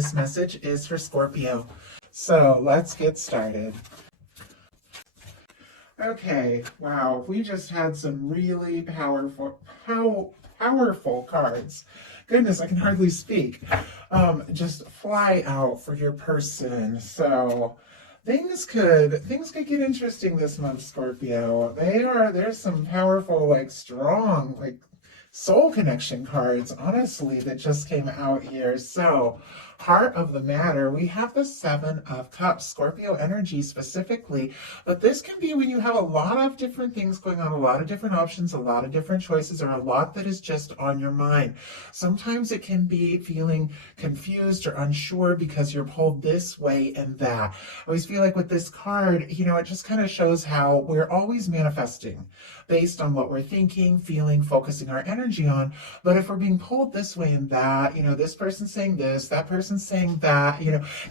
this message is for Scorpio. So let's get started. Okay, wow, we just had some really powerful cards. Goodness, I can hardly speak. Just fly out for your person. So things could get interesting this month, Scorpio. There's some powerful, like strong, like soul connection cards, honestly, that just came out here. So heart of the matter, we have the Seven of Cups, Scorpio energy specifically, but this can be when you have a lot of different things going on, a lot of different options, a lot of different choices, or a lot that is just on your mind. Sometimes it can be feeling confused or unsure because you're pulled this way and that. I always feel like with this card, it just kind of shows how we're always manifesting based on what we're thinking, feeling, focusing our energy on. But if we're being pulled this way and that, this person's saying this, that person's saying that,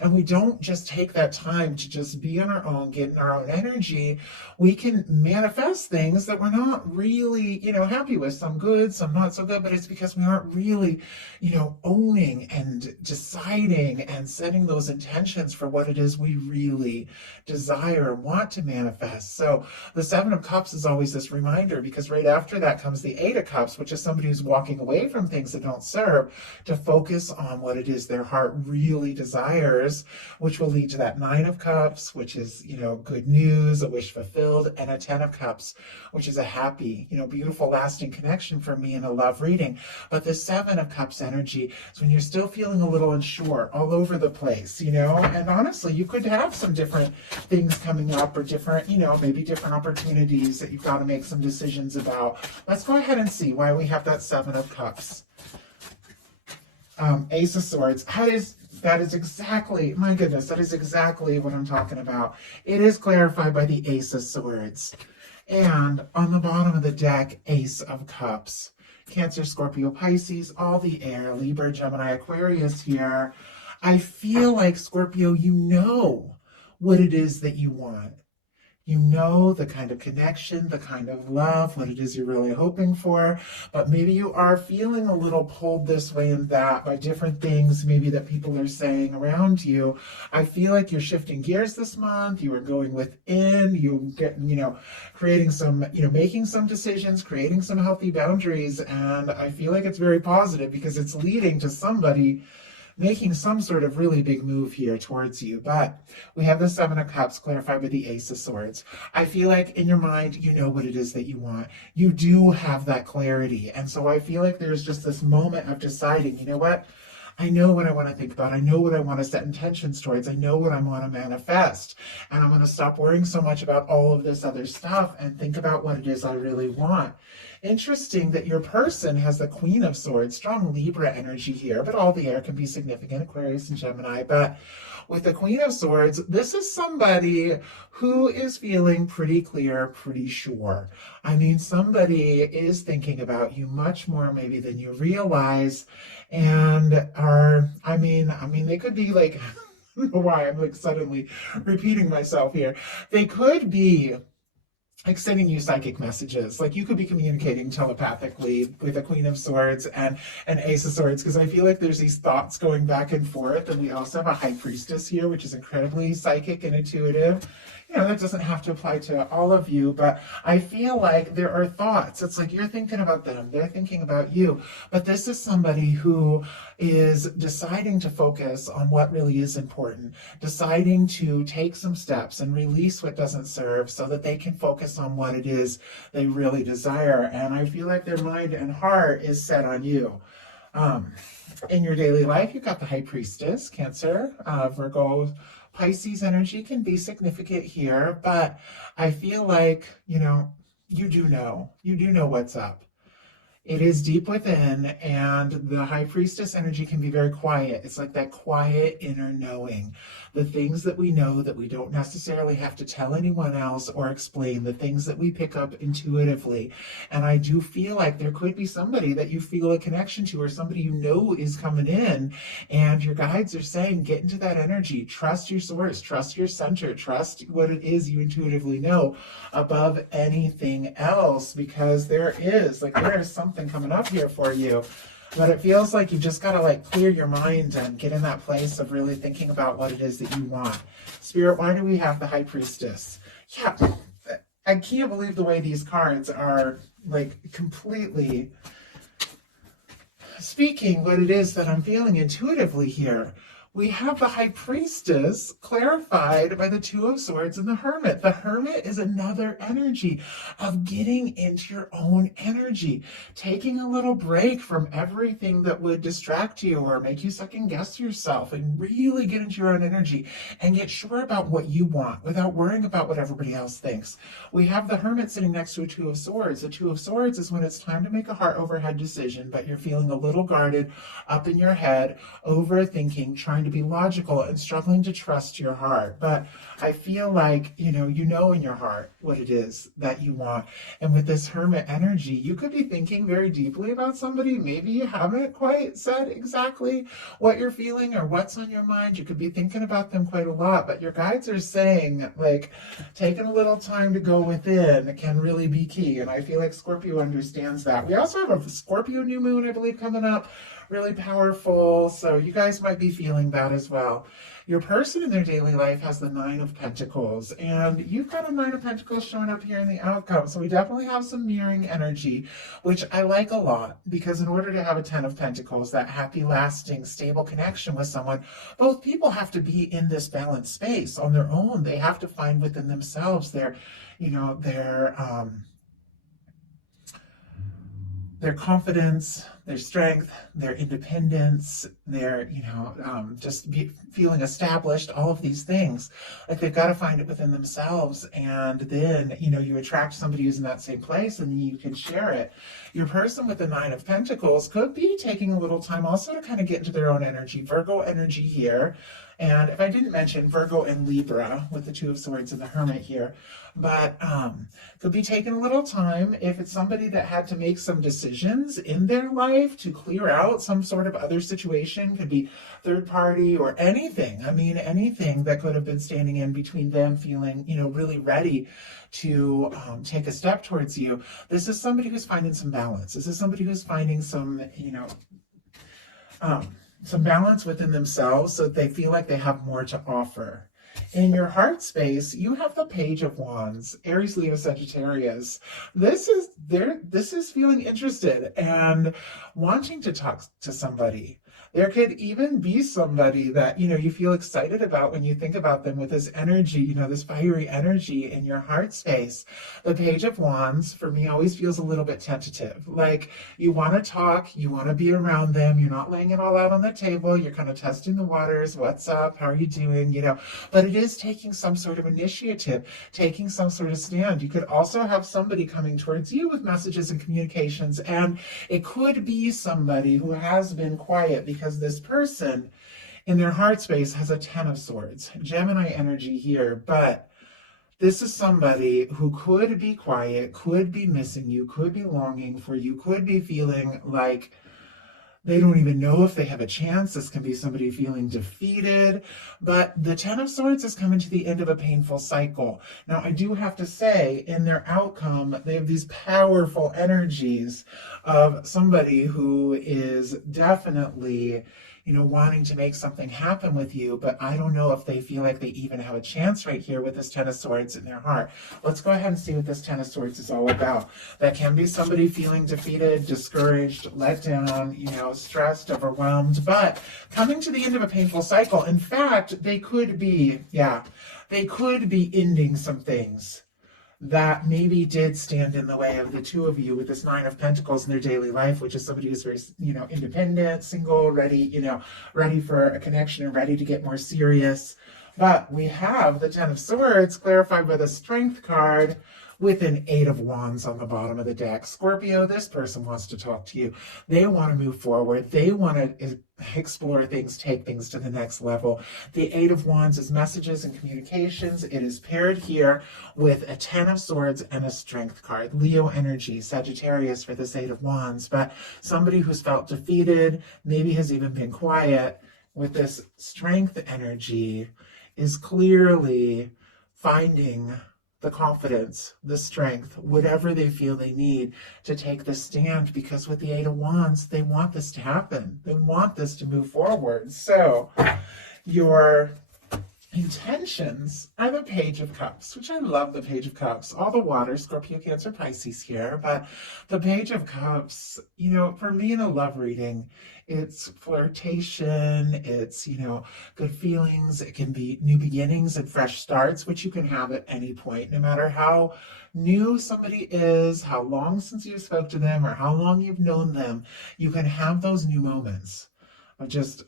and we don't just take that time to just be on our own, get in our own energy, we can manifest things that we're not really, happy with. Some good, some not so good, but it's because we aren't really, owning and deciding and setting those intentions for what it is we really desire and want to manifest. So the Seven of Cups is always this reminder, because right after that comes the Eight of Cups, which is somebody who's walking away from things that don't serve to focus on what it is their heart really desires, which will lead to that Nine of Cups, which is, good news, a wish fulfilled, and a Ten of Cups, which is a happy, beautiful, lasting connection for me in a love reading. But the Seven of Cups energy is when you're still feeling a little unsure, all over the place, and honestly, you could have some different things coming up, or different, maybe different opportunities that you've got to make some decisions about. Let's go ahead and see why we have that Seven of Cups. Ace of Swords. That is exactly, my goodness, that is exactly what I'm talking about. It is clarified by the Ace of Swords. And on the bottom of the deck, Ace of Cups. Cancer, Scorpio, Pisces, all the air, Libra, Gemini, Aquarius here. I feel like, Scorpio, you know what it is that you want. You know the kind of connection, the kind of love, what it is you're really hoping for, but maybe you are feeling a little pulled this way and that by different things maybe that people are saying around you. I feel like you're shifting gears this month. You are going within, you get, creating some, making some decisions, creating some healthy boundaries, and I feel like it's very positive because it's leading to somebody making some sort of really big move here towards you. But we have the Seven of Cups clarified by the Ace of Swords. I feel like in your mind, you know what it is that you want. You do have that clarity. And so I feel like there's just this moment of deciding, you know what? I know what I want to think about. I know what I want to set intentions towards. I know what I want to manifest. And I'm going to stop worrying so much about all of this other stuff and think about what it is I really want. Interesting that your person has the Queen of Swords, strong Libra energy here, but all the air can be significant, Aquarius and Gemini. But with the Queen of Swords, this is somebody who is feeling pretty clear, pretty sure. I mean, somebody is thinking about you much more maybe than you realize, and they could be like, I don't know why I'm like suddenly repeating myself here. They could be like sending you psychic messages. Like you could be communicating telepathically with the Queen of Swords and an Ace of Swords, because I feel like there's these thoughts going back and forth. And we also have a High Priestess here, which is incredibly psychic and intuitive. That doesn't have to apply to all of you, but I feel like there are thoughts. It's like you're thinking about them, they're thinking about you. But this is somebody who is deciding to focus on what really is important, deciding to take some steps and release what doesn't serve so that they can focus on what it is they really desire. And I feel like their mind and heart is set on you. In your daily life, you've got the High Priestess, Cancer, Virgo, Pisces energy can be significant here, but I feel like, you do know what's up. It is deep within, and the High Priestess energy can be very quiet. It's like that quiet inner knowing. The things that we know that we don't necessarily have to tell anyone else or explain, the things that we pick up intuitively. And I do feel like there could be somebody that you feel a connection to, or somebody you know is coming in, and your guides are saying, get into that energy, trust your source, trust your center, trust what it is you intuitively know above anything else, because there is something coming up here for you. But it feels like you've just got to like clear your mind and get in that place of really thinking about what it is that you want. Spirit, why do we have the High Priestess? Yeah, I can't believe the way these cards are like completely speaking what it is that I'm feeling intuitively here. We have the High Priestess clarified by the Two of Swords and the Hermit. The Hermit is another energy of getting into your own energy, taking a little break from everything that would distract you or make you second guess yourself, and really get into your own energy and get sure about what you want without worrying about what everybody else thinks. We have the Hermit sitting next to a Two of Swords. The Two of Swords is when it's time to make a heart over head decision, but you're feeling a little guarded, up in your head, overthinking, trying to be logical and struggling to trust your heart. But I feel like, you know in your heart what it is that you want. And with this Hermit energy, you could be thinking very deeply about somebody. Maybe you haven't quite said exactly what you're feeling or what's on your mind. You could be thinking about them quite a lot, but your guides are saying, like, taking a little time to go within can really be key. And I feel like Scorpio understands that. We also have a Scorpio new moon, I believe, coming up. Really powerful. So you guys might be feeling that as well. Your person in their daily life has the Nine of Pentacles, and you've got a Nine of Pentacles showing up here in the outcome. So we definitely have some mirroring energy, which I like a lot, because in order to have a Ten of Pentacles, that happy, lasting, stable connection with someone, both people have to be in this balanced space on their own. They have to find within themselves their confidence, their strength, their independence, their, feeling established, all of these things. Like, they've got to find it within themselves. And then, you attract somebody who's in that same place, and you can share it. Your person with the Nine of Pentacles could be taking a little time also to kind of get into their own energy. Virgo energy here. And if I didn't mention Virgo and Libra with the Two of Swords and the Hermit here, but could be taking a little time if it's somebody that had to make some decisions in their life to clear out some sort of other situation. Could be third party or anything. I mean, anything that could have been standing in between them feeling, really ready to take a step towards you. This is somebody who's finding some balance. This is somebody who's finding some balance within themselves, so that they feel like they have more to offer. In your heart space, you have the Page of Wands, Aries, Leo, Sagittarius. This is feeling interested and wanting to talk to somebody. There could even be somebody that, you feel excited about when you think about them with this energy, this fiery energy in your heart space. The Page of Wands, for me, always feels a little bit tentative. Like, you want to talk, you want to be around them. You're not laying it all out on the table. You're kind of testing the waters. What's up? How are you doing? But it is taking some sort of initiative, taking some sort of stand. You could also have somebody coming towards you with messages and communications, and it could be somebody who has been quiet, because this person in their heart space has a Ten of Swords, Gemini energy here. But this is somebody who could be quiet, could be missing you, could be longing for you, could be feeling like they don't even know if they have a chance. This can be somebody feeling defeated. But the Ten of Swords is coming to the end of a painful cycle. Now, I do have to say, in their outcome, they have these powerful energies of somebody who is definitely, wanting to make something happen with you. But I don't know if they feel like they even have a chance right here with this Ten of Swords in their heart. Let's go ahead and see what this Ten of Swords is all about. That can be somebody feeling defeated, discouraged, let down, stressed, overwhelmed, but coming to the end of a painful cycle. In fact, they could be ending some things that maybe did stand in the way of the two of you with this Nine of Pentacles in their daily life, which is somebody who's very, independent, single, ready for a connection and ready to get more serious. But we have the Ten of Swords clarified by the Strength card with an Eight of Wands on the bottom of the deck. Scorpio, this person wants to talk to you. They want to move forward. They want to explore things, take things to the next level. The Eight of Wands is messages and communications. It is paired here with a Ten of Swords and a Strength card. Leo energy, Sagittarius for this Eight of Wands. But somebody who's felt defeated, maybe has even been quiet, with this Strength energy is clearly finding the confidence, the strength, whatever they feel they need to take the stand, because with the Eight of Wands, they want this to happen. They want this to move forward. So your intentions are the Page of Cups, which I love the Page of Cups. All the water, Scorpio, Cancer, Pisces here, but the Page of Cups, for me in a love reading, it's flirtation, it's, good feelings. It can be new beginnings and fresh starts, which you can have at any point, no matter how new somebody is, how long since you spoke to them, or how long you've known them. You can have those new moments of just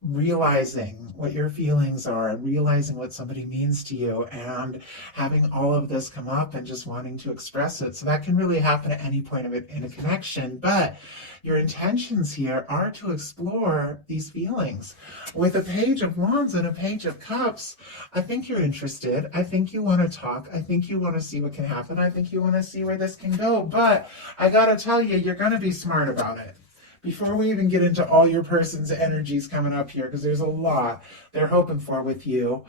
realizing what your feelings are and realizing what somebody means to you, and having all of this come up and just wanting to express it. So that can really happen at any point of it in a connection, but your intentions here are to explore these feelings. With a Page of Wands and a Page of Cups, I think you're interested. I think you want to talk. I think you want to see what can happen. I think you want to see where this can go, but I gotta tell you, you're going to be smart about it. Before we even get into all your person's energies coming up here, because there's a lot they're hoping for with you,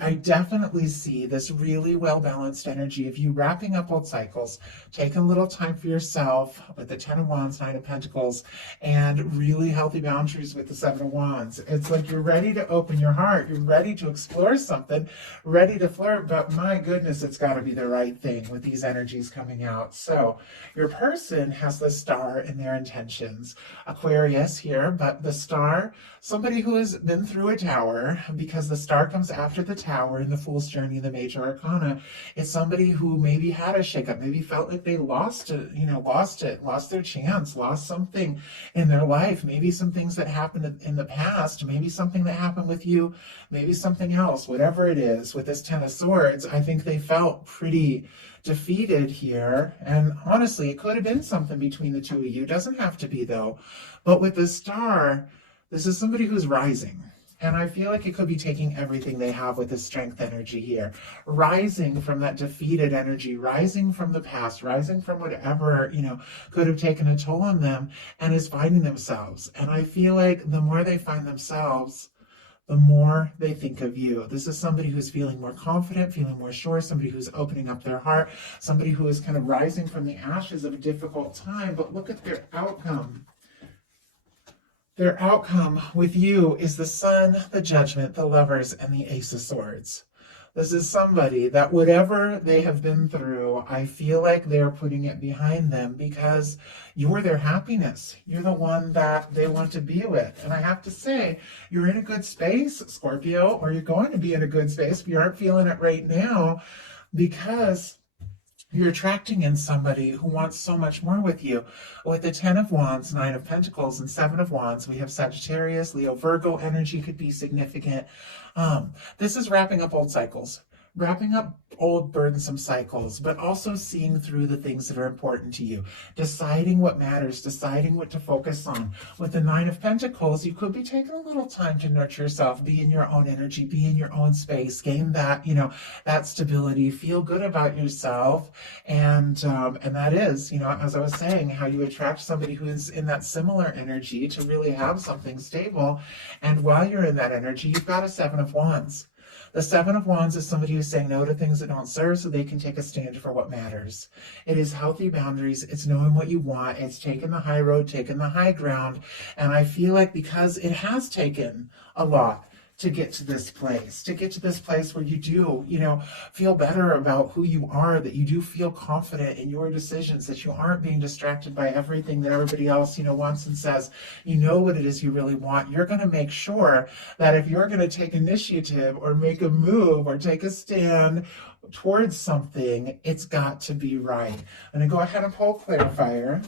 I definitely see this really well-balanced energy of you wrapping up old cycles, taking a little time for yourself with the Ten of Wands, Nine of Pentacles, and really healthy boundaries with the Seven of Wands. It's like you're ready to open your heart. You're ready to explore something, ready to flirt, but my goodness, it's got to be the right thing with these energies coming out. So your person has the Star in their intentions. Aquarius here, but the Star, somebody who has been through a tower, because the Star comes after the Tower in the Fool's Journey, the Major Arcana. It's somebody who maybe had a shakeup, maybe felt like they lost it, lost their chance, lost something in their life, maybe some things that happened in the past, maybe something that happened with you, maybe something else, whatever it is. With this Ten of Swords, I think they felt pretty defeated here, and honestly, it could have been something between the two of you. It doesn't have to be, though. But with the Star, this is somebody who's rising, and I feel like it could be taking everything they have with the Strength energy here, rising from that defeated energy, rising from the past, rising from whatever could have taken a toll on them, and is finding themselves. And I feel like the more they find themselves, the more they think of you. This is somebody who's feeling more confident, feeling more sure, somebody who's opening up their heart, somebody who is kind of rising from the ashes of a difficult time. But look at their outcome. Their outcome with you is the Sun, the Judgment, the Lovers, and the Ace of Swords. This is somebody that whatever they have been through, I feel like they're putting it behind them, because you're their happiness. You're the one that they want to be with. And I have to say, you're in a good space, Scorpio, or you're going to be in a good space if you aren't feeling it right now, because you're attracting in somebody who wants so much more with you. With the Ten of Wands, Nine of Pentacles, and Seven of Wands, we have Sagittarius, Leo, Virgo energy could be significant. This is wrapping up old cycles, wrapping up old burdensome cycles, but also seeing through the things that are important to you, deciding what matters, deciding what to focus on. With the Nine of Pentacles, you could be taking a little time to nurture yourself, be in your own energy, be in your own space, gain that, that stability, feel good about yourself. And that is, as I was saying, how you attract somebody who is in that similar energy to really have something stable. And while you're in that energy, you've got a Seven of Wands. The Seven of Wands is somebody who's saying no to things that don't serve so they can take a stand for what matters. It is healthy boundaries. It's knowing what you want. It's taking the high road, taking the high ground. And I feel like because it has taken a lot to get to this place where you do, feel better about who you are, that you do feel confident in your decisions, that you aren't being distracted by everything that everybody else, wants and says. You know what it is you really want. You're going to make sure that if you're going to take initiative or make a move or take a stand towards something, it's got to be right. I'm going to go ahead and pull clarifier.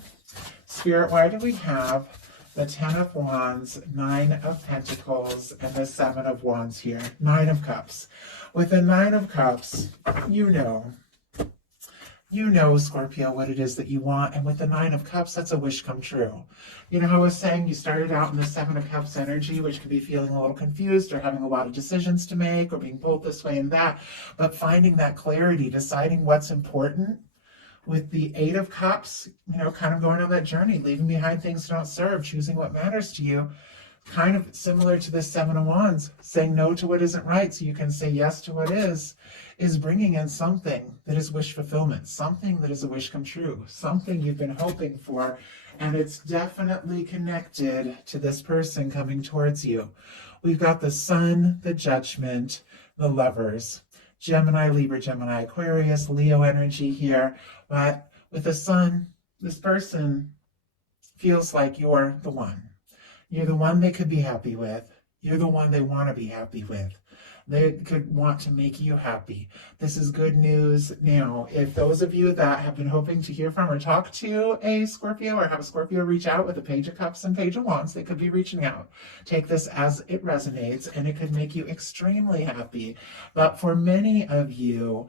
Spirit, why do we have the Ten of Wands, Nine of Pentacles, and the Seven of Wands here? Nine of Cups. With the Nine of Cups, you know, Scorpio, what it is that you want. And with the Nine of Cups, that's a wish come true. How I was saying, you started out in the Seven of Cups energy, which can be feeling a little confused or having a lot of decisions to make or being pulled this way and that. But finding that clarity, deciding what's important. With the Eight of Cups, kind of going on that journey, leaving behind things that don't serve, choosing what matters to you. kind of similar to this Seven of Wands, saying no to what isn't right so you can say yes to what is bringing in something that is wish fulfillment, something that is a wish come true, something you've been hoping for, and it's definitely connected to this person coming towards you. We've got the Sun, the Judgment, the Lovers, Gemini, Libra, Gemini, Aquarius, Leo energy here. But with the Sun, this person feels like you're the one. You're the one they could be happy with. You're the one they want to be happy with. They could want to make you happy. This is good news. Now, if those of you that have been hoping to hear from or talk to a Scorpio or have a Scorpio reach out with a Page of Cups and Page of Wands, they could be reaching out. Take this as it resonates, and it could make you extremely happy. But for many of you,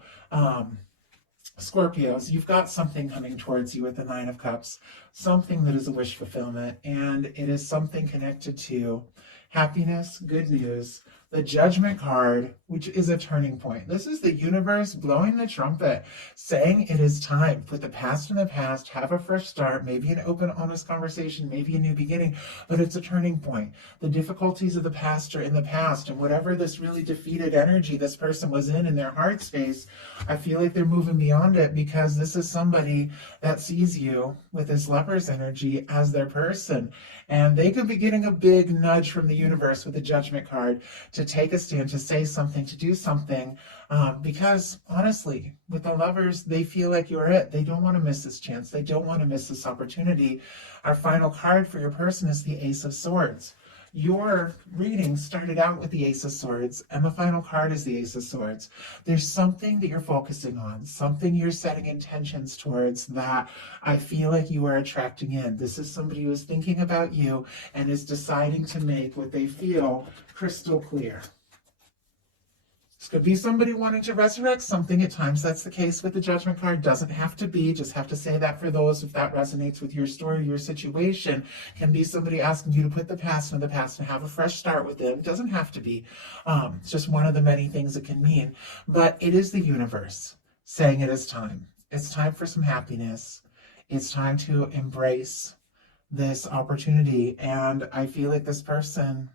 Scorpios, you've got something coming towards you with the Nine of Cups, something that is a wish fulfillment, and it is something connected to happiness, good news, the Judgment card, which is a turning point. This is the universe blowing the trumpet, saying it is time. Put the past in the past, have a fresh start, maybe an open, honest conversation, maybe a new beginning, but it's a turning point. The difficulties of the past are in the past, and whatever this really defeated energy this person was in their heart space, I feel like they're moving beyond it, because this is somebody that sees you with this Lover's energy as their person, and they could be getting a big nudge from the universe with the Judgment card to take a stand, to say something, to do something, because honestly, with the Lovers, they feel like you're it. They don't want to miss this chance. They don't want to miss this opportunity. Our final card for your person is the Ace of Swords. Your reading started out with the Ace of Swords, and the final card is the Ace of Swords. There's something that you're focusing on, something you're setting intentions towards that I feel like you are attracting in. This is somebody who is thinking about you and is deciding to make what they feel crystal clear. This could be somebody wanting to resurrect something. At times that's the case with the Judgment card. Doesn't have to be. Just have to say that for those, if that resonates with your story, your situation. Can be somebody asking you to put the past in the past and have a fresh start with them. Doesn't have to be. It's just one of the many things it can mean. But it is the universe saying it is time. It's time for some happiness. It's time to embrace this opportunity. And I feel like this person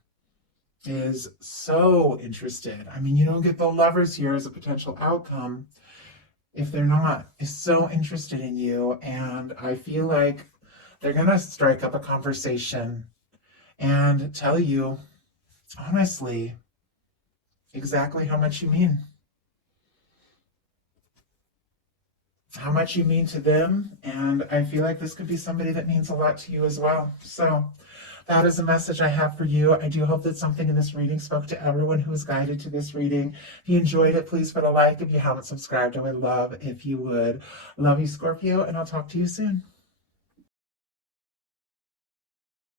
is so interested. I mean, you don't get the Lovers here as a potential outcome if they're not, is so interested in you. And I feel like they're going to strike up a conversation and tell you, honestly, exactly how much you mean. How much you mean to them. And I feel like this could be somebody that means a lot to you as well. So that is a message I have for you. I do hope that something in this reading spoke to everyone who was guided to this reading. If you enjoyed it, please put a like. If you haven't subscribed, I would love if you would. Love you, Scorpio, and I'll talk to you soon.